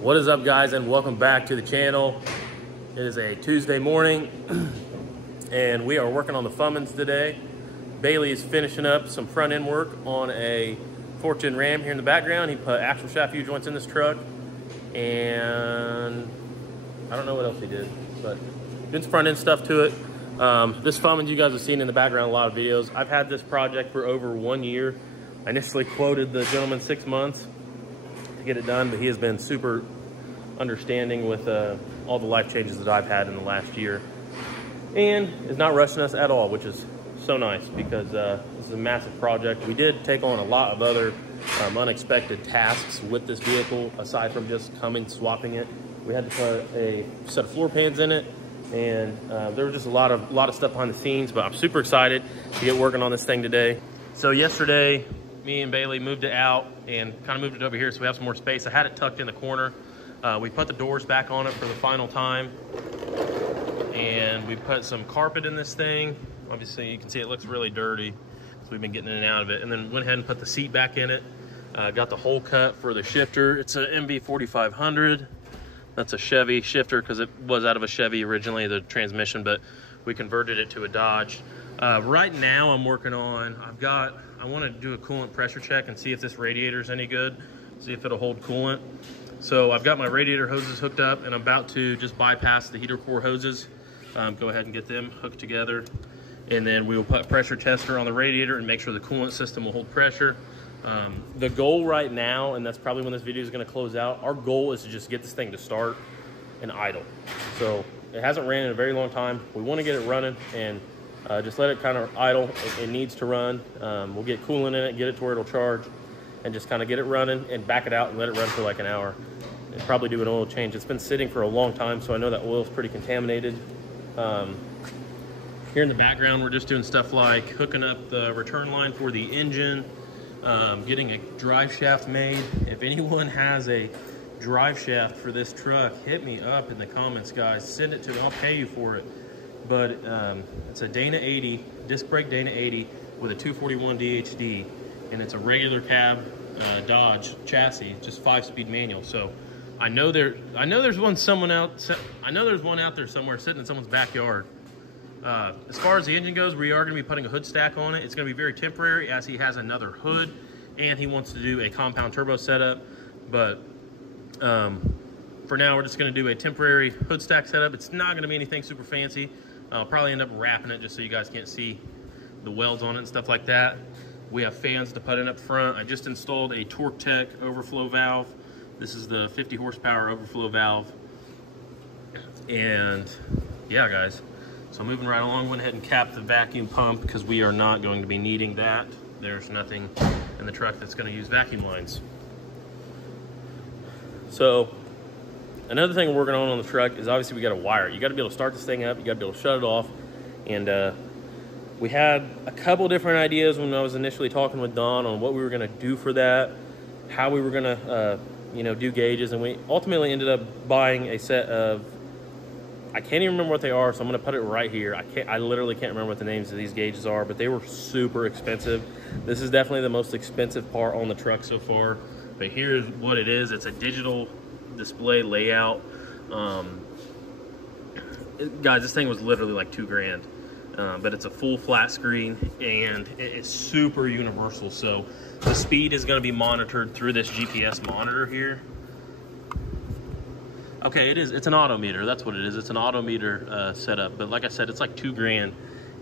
What is up, guys, and welcome back to the channel. It is a Tuesday morning and we are working on the Fummins today. Bailey is finishing up some front end work on a Fortune Ram here in the background. He put axle shaft U joints in this truck, and I don't know what else he did, but did some front end stuff to it. This Fummins you guys have seen in the background a lot of videos. I've had this project for over 1 year. I initially quoted the gentleman 6 months to get it done, but he has been super understanding with all the life changes that I've had in the last year, and is not rushing us at all, which is so nice because this is a massive project. We did take on a lot of other unexpected tasks with this vehicle aside from just coming swapping it. We had to put a set of floor pans in it, and there was just a lot of stuff behind the scenes, but I'm super excited to get working on this thing today. So yesterday, me and Bailey moved it out and kind of moved it over here so we have some more space. I had it tucked in the corner. We put the doors back on it for the final time, and we put some carpet in this thing. Obviously you can see it looks really dirty, so we've been getting in and out of it, and then went ahead and put the seat back in it. Got the hole cut for the shifter. It's an MV 4500. That's a Chevy shifter because it was out of a Chevy originally, the transmission, but we converted it to a Dodge. Right now I'm working on, I want to do a coolant pressure check and see if this radiator is any good, see if it'll hold coolant. So I've got my radiator hoses hooked up, and I'm about to just bypass the heater core hoses, go ahead and get them hooked together, and then we will put a pressure tester on the radiator and make sure the coolant system will hold pressure. The goal right now, and that's probably when this video is going to close out, our goal is to just get this thing to start and idle. So it hasn't ran in a very long time. We want to get it running and just let it kind of idle. It needs to run. We'll get coolant in it, get it to where it'll charge, and just kind of get it running and back it out and let it run for like an hour. And probably do an oil change. It's been sitting for a long time, so I know that oil is pretty contaminated. Here in the background, we're just doing stuff like hooking up the return line for the engine, getting a drive shaft made. If anyone has a drive shaft for this truck, hit me up in the comments, guys. Send it to me, I'll pay you for it. But it's a Dana 80, disc brake Dana 80 with a 241 DHD, and it's a regular cab Dodge chassis, just 5-speed manual. So I know there's one out there somewhere sitting in someone's backyard. As far as the engine goes, we are going to be putting a hood stack on it. It's going to be very temporary as he has another hood and he wants to do a compound turbo setup. But for now, we're just going to do a temporary hood stack setup. It's not going to be anything super fancy. I'll probably end up wrapping it just so you guys can't see the welds on it and stuff like that. We have fans to put in up front. I just installed a Torque Tech overflow valve. This is the 50 horsepower overflow valve. And yeah, guys, so moving right along, went ahead and capped the vacuum pump because we are not going to be needing that. There's nothing in the truck that's going to use vacuum lines. So another thing we're working on the truck is obviously we got to wire it. You got to be able to start this thing up. You got to be able to shut it off. And we had a couple different ideas when I was initially talking with Don on what we were going to do for that, how we were going to do gauges, and we ultimately ended up buying a set of, I can't even remember what they are, so I'm going to put it right here. I literally can't remember what the names of these gauges are, but they were super expensive. This is definitely the most expensive part on the truck so far. But here's what it is. It's a digital display layout. Guys, this thing was literally like $2 grand. But it's a full flat screen and it is super universal. So the speed is going to be monitored through this GPS monitor here. Okay, it's an autometer. That's what it is. It's an autometer setup. But like I said, it's like $2 grand.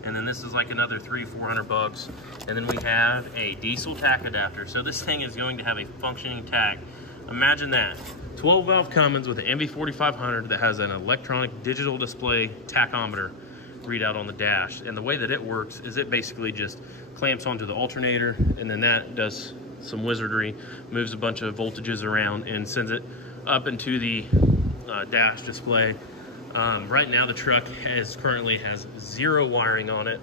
And then this is like another $300-400 bucks. And then we have a diesel tach adapter. So this thing is going to have a functioning tach. Imagine that. 12 valve Cummins with an MV 4500 that has an electronic digital display tachometer readout on the dash. And the way that it works is it basically just clamps onto the alternator, and then that does some wizardry, moves a bunch of voltages around and sends it up into the dash display. Right now the truck currently has 0 wiring on it.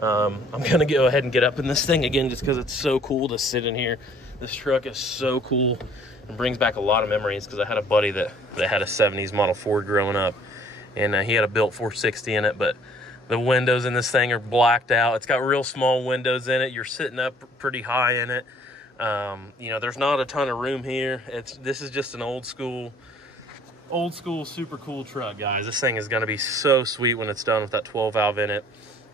I'm gonna go ahead and get up in this thing again just because it's so cool to sit in here. This truck is so cool and brings back a lot of memories because I had a buddy that had a 70s Model Ford growing up, and he had a built 460 in it, but the windows in this thing are blacked out. It's got real small windows in it. You're sitting up pretty high in it. You know, there's not a ton of room here. This is just an old school super cool truck, guys. This thing is going to be so sweet when it's done with that 12 valve in it.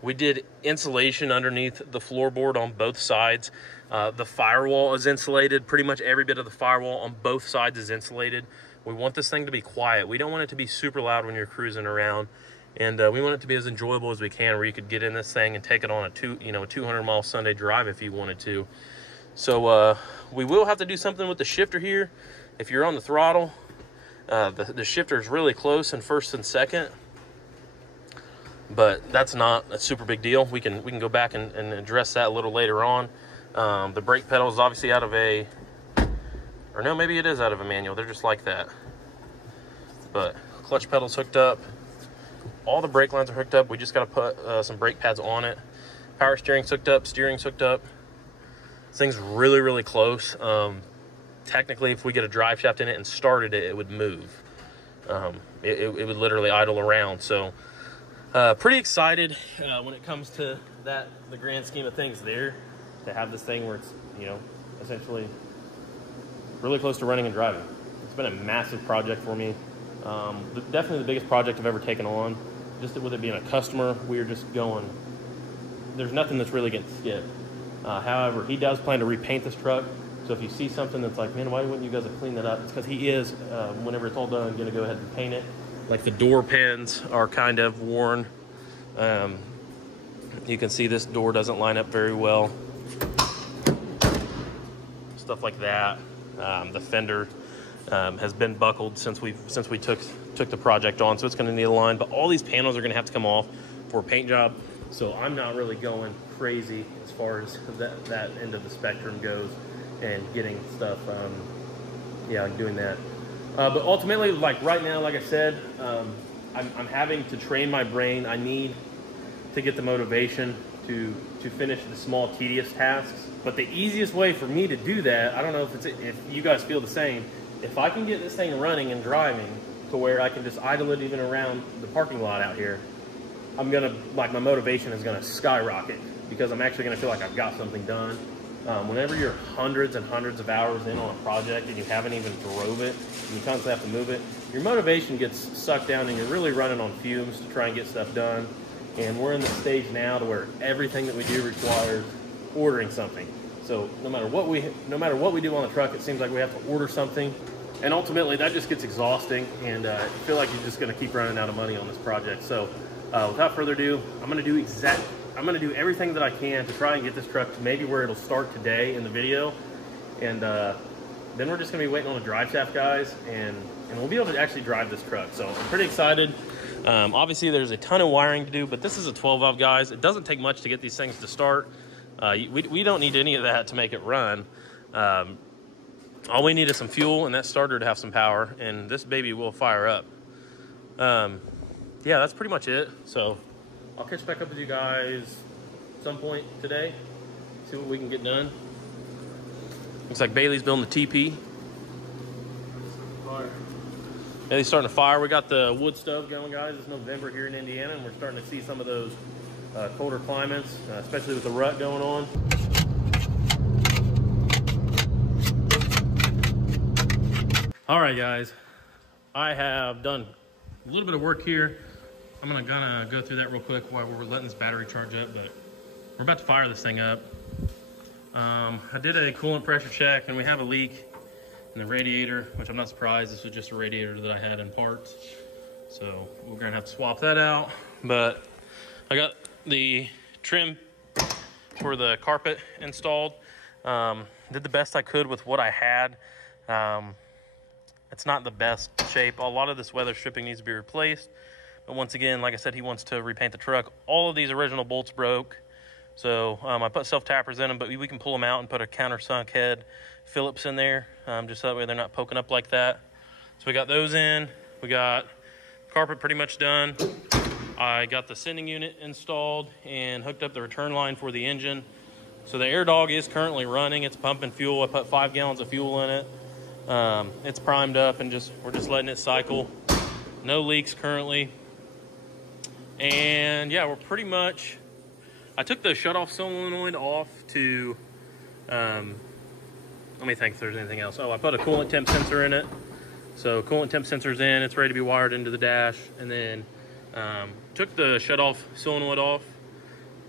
We did insulation underneath the floorboard on both sides. The firewall is insulated. Pretty much every bit of the firewall on both sides is insulated. We want this thing to be quiet. We don't want it to be super loud when you're cruising around. And we want it to be as enjoyable as we can, where you could get in this thing and take it on a 200-mile Sunday drive if you wanted to. So we will have to do something with the shifter here. If you're on the throttle, the shifter is really close in first and second, but that's not a super big deal. We can go back and address that a little later on. The brake pedal is obviously out of a, or no, maybe it is out of a manual. They're just like that. But clutch pedal's hooked up. All the brake lines are hooked up. We just got to put some brake pads on it. Power steering's hooked up. Steering's hooked up. This thing's really, really close. Technically, if we get a drive shaft in it and started it, it would move. It would literally idle around. So pretty excited when it comes to that, the grand scheme of things there, to have this thing where it's, you know, essentially really close to running and driving. It's been a massive project for me. Definitely the biggest project I've ever taken on. Just with it being a customer, we're just going, there's nothing that's really getting skipped. However, he does plan to repaint this truck. So if you see something that's like, man, why wouldn't you guys have cleaned that up? It's because he is, whenever it's all done, going to go ahead and paint it. Like the door pins are kind of worn. You can see this door doesn't line up very well. Stuff like that. The fender has been buckled since we took the project on, so it's going to need a line. But all these panels are going to have to come off for a paint job. So I'm not really going crazy as far as that end of the spectrum goes, and getting stuff, doing that. But ultimately, like right now, like I said, I'm having to train my brain. I need to get the motivation to finish the small, tedious tasks. But the easiest way for me to do that, I don't know if you guys feel the same, if I can get this thing running and driving to where I can just idle it even around the parking lot out here, my motivation is gonna skyrocket, because I'm actually gonna feel like I've got something done. Whenever you're hundreds and hundreds of hours in on a project and you haven't even drove it, and you constantly have to move it, your motivation gets sucked down and you're really running on fumes to try and get stuff done. And we're in the stage now to where everything that we do requires ordering something. So no matter what we do on the truck, it seems like we have to order something. And ultimately that just gets exhausting, and I feel like you're just gonna keep running out of money on this project. So without further ado, I'm gonna do everything that I can to try and get this truck to maybe where it'll start today in the video. And then we're just gonna be waiting on the drive shaft guys, and we'll be able to actually drive this truck. So I'm pretty excited. Obviously there's a ton of wiring to do, but this is a 12 valve, guys. It doesn't take much to get these things to start. We don't need any of that to make it run. All we need is some fuel and that starter to have some power, and this baby will fire up. Yeah, that's pretty much it. So I'll catch back up with you guys some point today, see what we can get done. Looks like Bailey's building the TP. Yeah, he's starting to fire. We got the wood stove going, guys. It's November here in Indiana, and we're starting to see some of those colder climates, especially with the rut going on. All right, guys, I have done a little bit of work here. I'm gonna go through that real quick while we're letting this battery charge up, but we're about to fire this thing up. I did a coolant pressure check, and we have a leak in the radiator, which I'm not surprised. This was just a radiator that I had in parts. So we're gonna have to swap that out. But I got the trim for the carpet installed. Did the best I could with what I had. It's not the best shape. A lot of this weather stripping needs to be replaced. But once again, like I said, he wants to repaint the truck. All of these original bolts broke. So I put self-tappers in them, but we can pull them out and put a countersunk head Phillips in there, just so that way they're not poking up like that. So we got those in. We got carpet pretty much done. I got the sending unit installed and hooked up the return line for the engine. So the air dog is currently running. It's pumping fuel. I put 5 gallons of fuel in it. It's primed up, and we're just letting it cycle. No leaks currently. And yeah, we're pretty much, I took the shutoff solenoid off to let me think if there's anything else. Oh, I put a coolant temp sensor in it. So coolant temp sensor's in, it's ready to be wired into the dash. And then took the shut-off solenoid off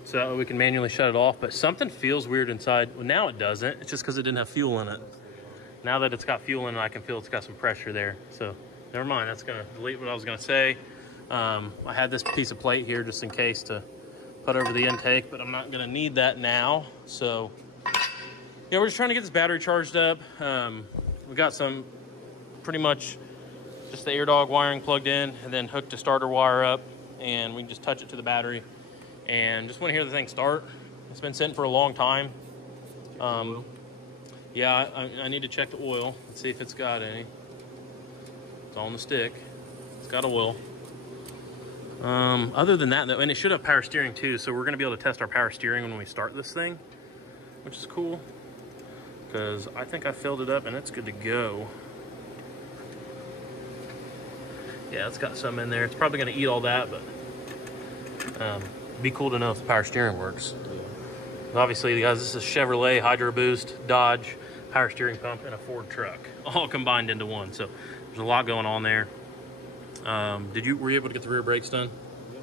so we can manually shut it off. But something feels weird inside. Well, now it doesn't. It's just because it didn't have fuel in it. Now that it's got fuel in it, I can feel it's got some pressure there. So never mind, that's gonna delete what I was gonna say. I had this piece of plate here just in case to put over the intake, but I'm not gonna need that now. So yeah, we're just trying to get this battery charged up. We got some pretty much just the air dog wiring plugged in and then hooked a starter wire up, and we can just touch it to the battery and just want to hear the thing start. It's been sitting for a long time. Yeah, I need to check the oil and see if it's got any. It's on the stick. It's got oil. Other than that though, and it should have power steering too, so we're gonna be able to test our power steering when we start this thing, which is cool because I think I filled it up and it's good to go. Yeah, it's got some in there. It's probably gonna eat all that, but it'd be cool to know if the power steering works. Obviously, guys, this is a Chevrolet Hydro Boost, Dodge, power steering pump, and a Ford truck, all combined into one. So there's a lot going on there. Were you able to get the rear brakes done? Yep.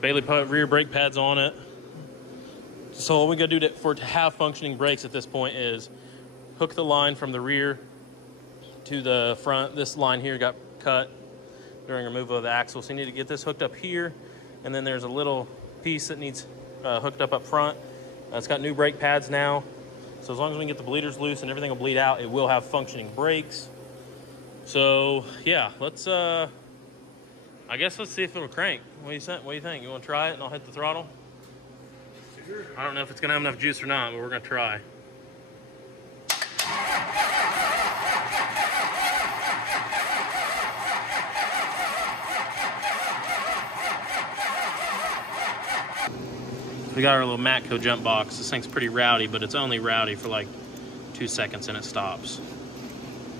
Bailey put rear brake pads on it. So all we gotta do for it to have functioning brakes at this point is hook the line from the rear to the front. This line here got cut during removal of the axle, so you need to get this hooked up here, and then there's a little piece that needs hooked up front. It's got new brake pads now, so as long as we can get the bleeders loose and everything will bleed out, it will have functioning brakes. So yeah, let's I guess let's see if it'll crank. What do you think? You want to try it and I'll hit the throttle? Sure. I don't know if it's gonna have enough juice or not, but we're gonna try. We got our little Matco jump box. This thing's pretty rowdy, but it's only rowdy for like 2 seconds and it stops.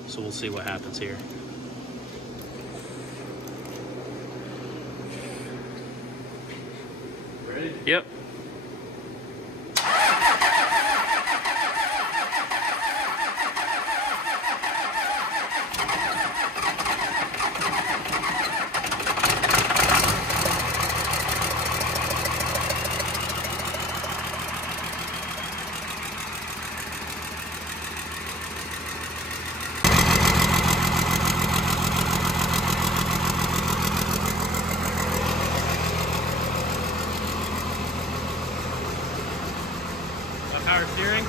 So we'll see what happens here. Ready? Yep. Power steering.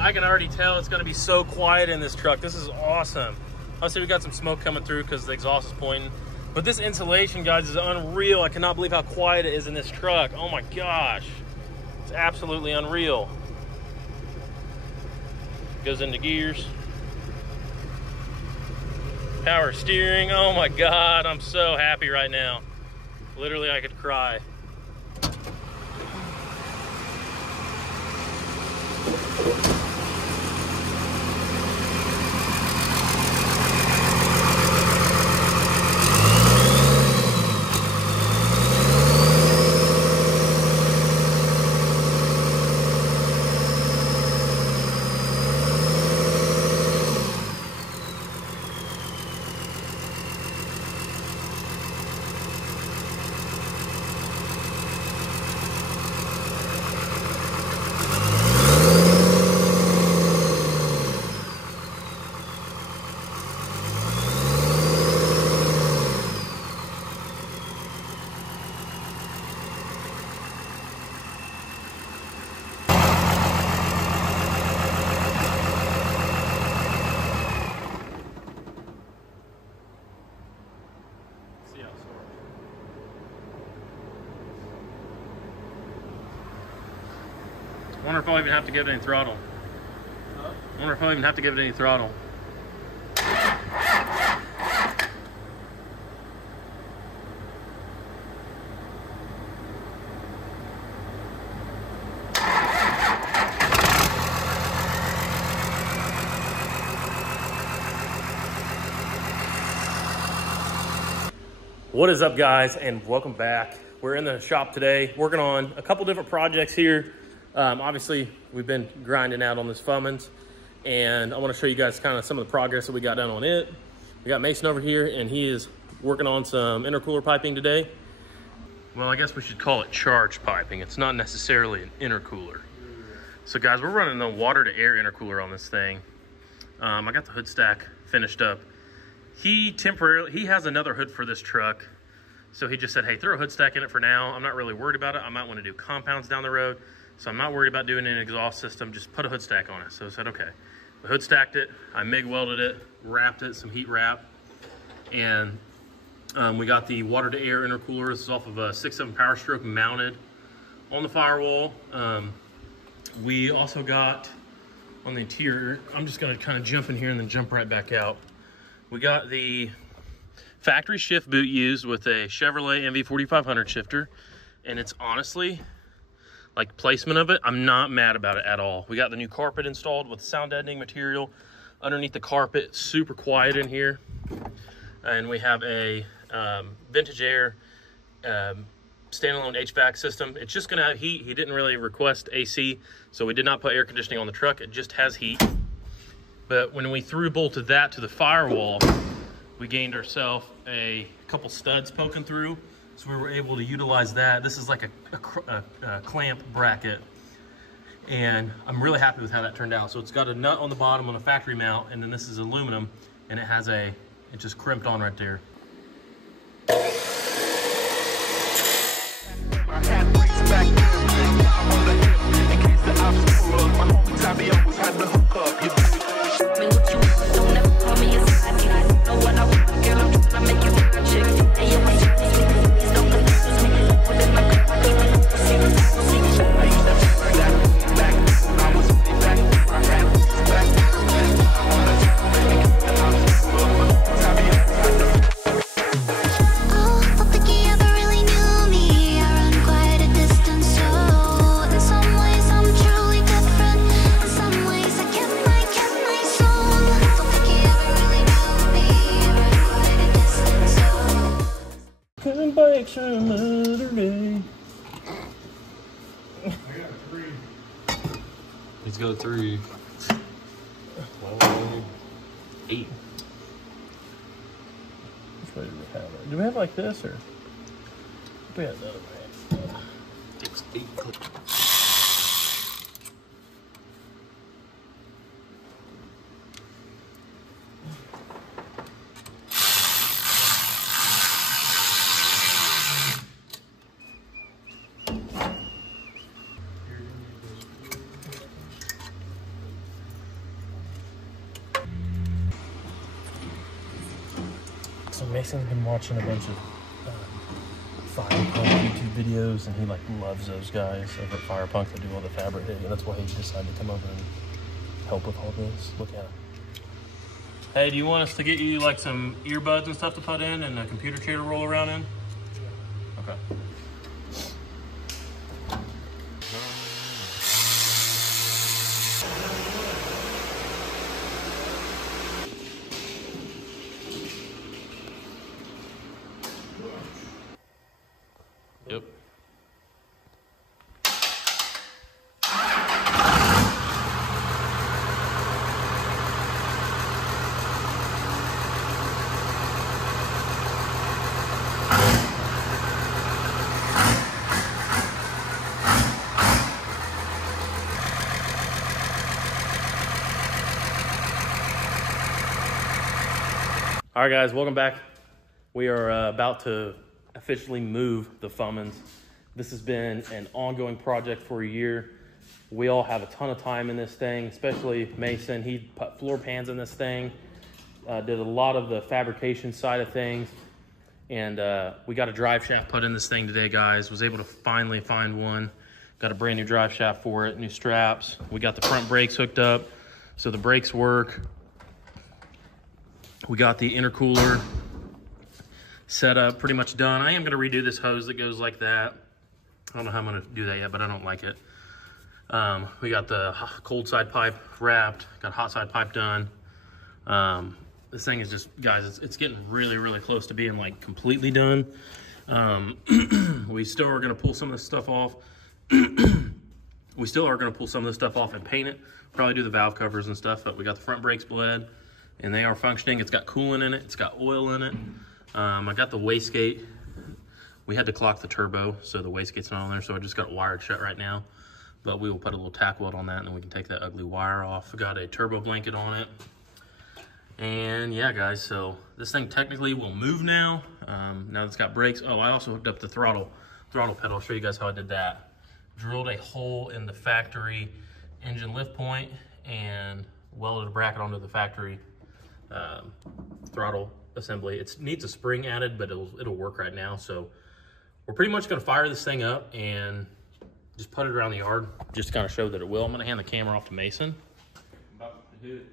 I can already tell it's gonna be so quiet in this truck. This is awesome. Obviously we got some smoke coming through because the exhaust is pointing. But this insulation, guys, is unreal. I cannot believe how quiet it is in this truck. Oh my gosh. It's absolutely unreal. Goes into gears. Power steering. Oh my God, I'm so happy right now. Literally, I could cry. I wonder if I'll even have to give it any throttle. Huh? I wonder if I'll even have to give it any throttle. What is up, guys, and welcome back. We're in the shop today working on a couple different projects here. Obviously, we've been grinding out on this Fummins, and I want to show you guys kind of some of the progress that we got done on it. We got Mason over here, and he is working on some intercooler piping today. Well, I guess we should call it charge piping. It's not necessarily an intercooler. So guys, we're running the water to air intercooler on this thing. I got the hood stack finished up. He has another hood for this truck. So he just said, hey, throw a hood stack in it for now. I'm not really worried about it. I might want to do compounds down the road. So I'm not worried about doing an exhaust system. Just put a hood stack on it. So I said, okay. The hood stacked it. I MIG welded it, wrapped it, some heat wrap. And we got the water to air intercooler. This is off of a 6.7 Power Stroke mounted on the firewall. We also got on the interior, I'm just gonna kind of jump in here and then jump right back out. We got the factory shift boot used with a Chevrolet MV4500 shifter, and it's honestly, like, placement of it, I'm not mad about it at all. We got the new carpet installed with sound deadening material underneath the carpet. Super quiet in here. And we have a Vintage Air standalone HVAC system. It's just gonna have heat. He didn't really request AC, so we did not put air conditioning on the truck. It just has heat. But when we through bolted that to the firewall, we gained ourselves a couple studs poking through. So we were able to utilize that. This is like a clamp bracket. And I'm really happy with how that turned out. So it's got a nut on the bottom on a factory mount, and then this is aluminum, and it just crimped on right there. Some other day. I got 3. He's got 3. 8. Which way do we have it? Do we have like this, or we have another way? It's 8. So Mason's been watching a bunch of fire punk YouTube videos, and he like loves those guys over at Fire Punk that do all the fabricating. That's why he decided to come over and help with all this. Look at it. Hey, do you want us to get you like some earbuds and stuff to put in, and a computer chair to roll around in? Okay. Yep. All right, guys, welcome back. We are about to officially move the Fummins. This has been an ongoing project for a year. We all have a ton of time in this thing, especially Mason. He put floor pans in this thing, did a lot of the fabrication side of things. And we got a drive shaft put in this thing today, guys. Was able to finally find one Got a brand new drive shaft for it, new straps. We got the front brakes hooked up, so the brakes work. We got the intercooler set up, pretty much done. I am gonna redo this hose that goes like that. I don't know how I'm gonna do that yet, but I don't like it. We got the cold side pipe wrapped, got hot side pipe done. This thing is just, guys, it's getting really, really close to being like completely done. We still are gonna pull some of this stuff off. We still are gonna pull some of this stuff off and paint it. Probably do the valve covers and stuff, but we got the front brakes bled and they are functioning. It's got coolant in it, it's got oil in it. I got the wastegate. We had to clock the turbo, so the wastegate's not on there, so I just got it wired shut right now. But we will put a little tack weld on that and then we can take that ugly wire off. I got a turbo blanket on it. And yeah, guys, so this thing technically will move now. Now that it's got brakes. Oh, I also hooked up the throttle pedal. I'll show you guys how I did that. Drilled a hole in the factory engine lift point and welded a bracket onto the factory throttle assembly. It needs a spring added, but it'll work right now. So we're pretty much gonna fire this thing up and just put it around the yard, just to kind of show that it will. I'm gonna hand the camera off to Mason. I'm about to do it.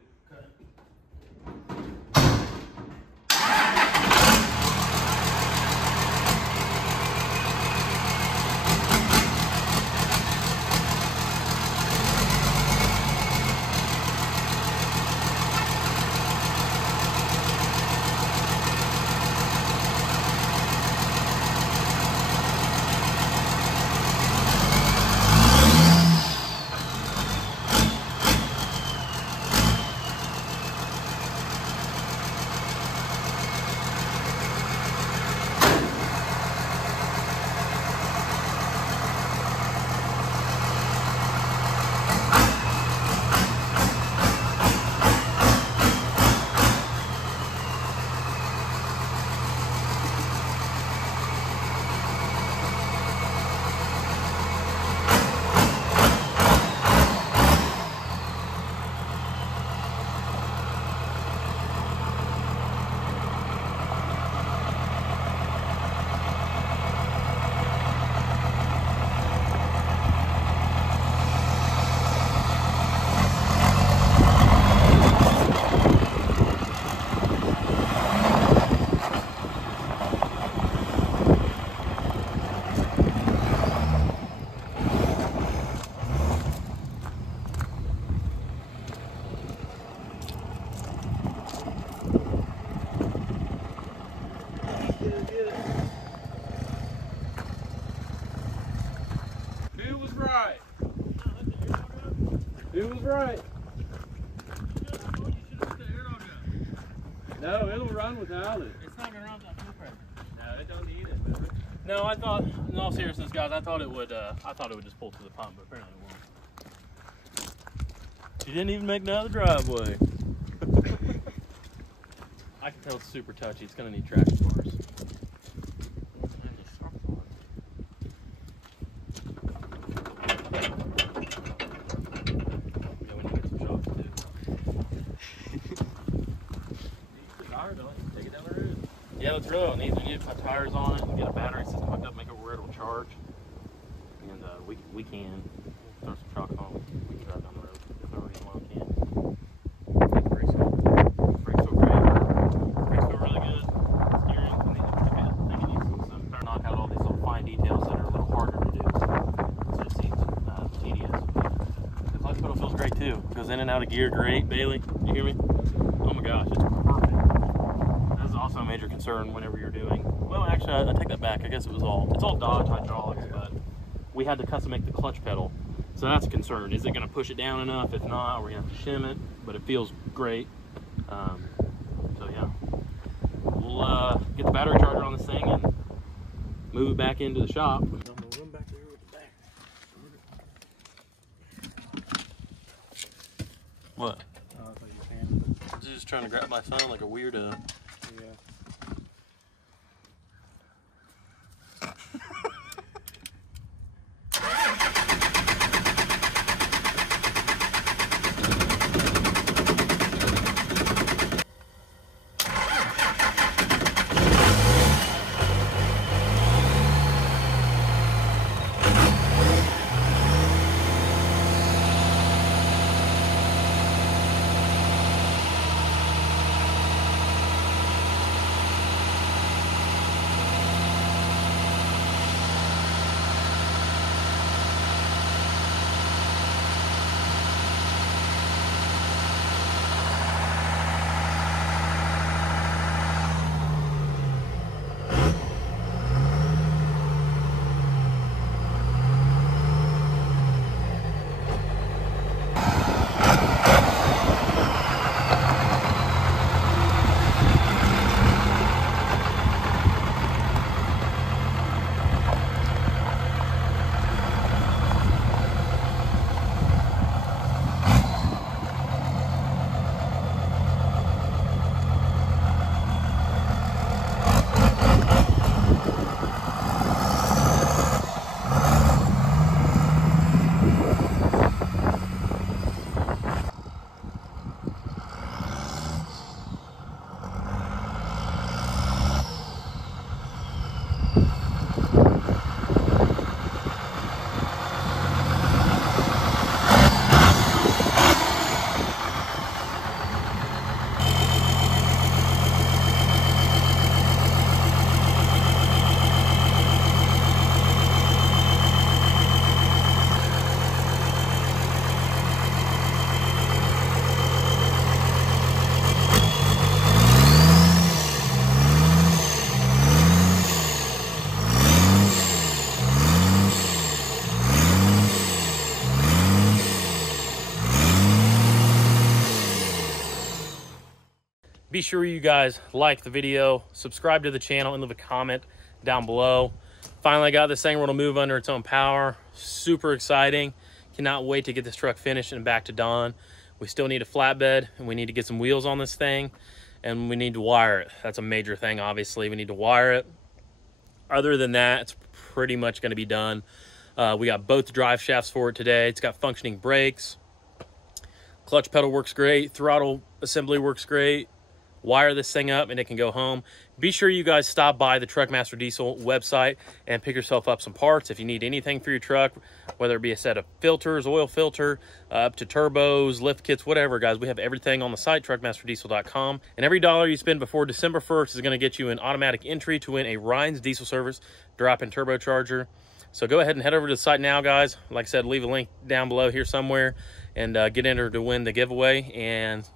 Who was right? Who was right? No, it'll run without it. It's not gonna run without fuel pressure. No, it don't need it, does it? No, I thought, in all seriousness, guys, I thought it would just pull to the pump, but apparently it won't. You didn't even make it out of the driveway. I can tell it's super touchy. It's gonna need traction bars. Yeah, let's really what it needs. We need to put tires on it and get a battery system hooked up, make it where it'll charge. And we can throw some truck on. We can drive down the road if there is one can. Brakes feel great. Brakes feel really good. Steering, I think it needs some knock out all these little fine details that are a little harder to do. So it seems tedious. The clutch pedal feels great too. Goes in and out of gear great. Bailey, you hear me? Oh my gosh, it's perfect. Also a major concern whenever you're doing, well, actually I take that back. I guess it's all Dodge hydraulics, but we had to custom make the clutch pedal, so that's a concern. Is it going to push it down enough? If not, we're going to have to shim it, but it feels great. So yeah, we'll get the battery charger on this thing and move it back into the shop. I'm gonna run back there with the back. What? I thought you can. I was just trying to grab my phone like a weirdo. Yeah. Be sure you guys like the video, subscribe to the channel, and leave a comment down below. Finally got this thing able to move under its own power. Super exciting. Cannot wait to get this truck finished and back to Don. We still need a flatbed, and we need to get some wheels on this thing, and we need to wire it. That's a major thing, obviously. We need to wire it. Other than that, it's pretty much going to be done. We got both drive shafts for it today. It's got functioning brakes. Clutch pedal works great. Throttle assembly works great. Wire this thing up and it can go home. Be sure you guys stop by the Truckmaster Diesel website and pick yourself up some parts. If you need anything for your truck, whether it be a set of filters, oil filter, up to turbos, lift kits, whatever, guys, we have everything on the site, truckmasterdiesel.com. And every dollar you spend before December 1st is going to get you an automatic entry to win a Ryan's Diesel Service drop-in turbocharger. So go ahead and head over to the site now, guys. Like I said, leave a link down below here somewhere and get entered to win the giveaway. And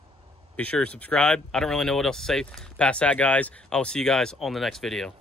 be sure to subscribe. I don't really know what else to say past that, guys. I will see you guys on the next video.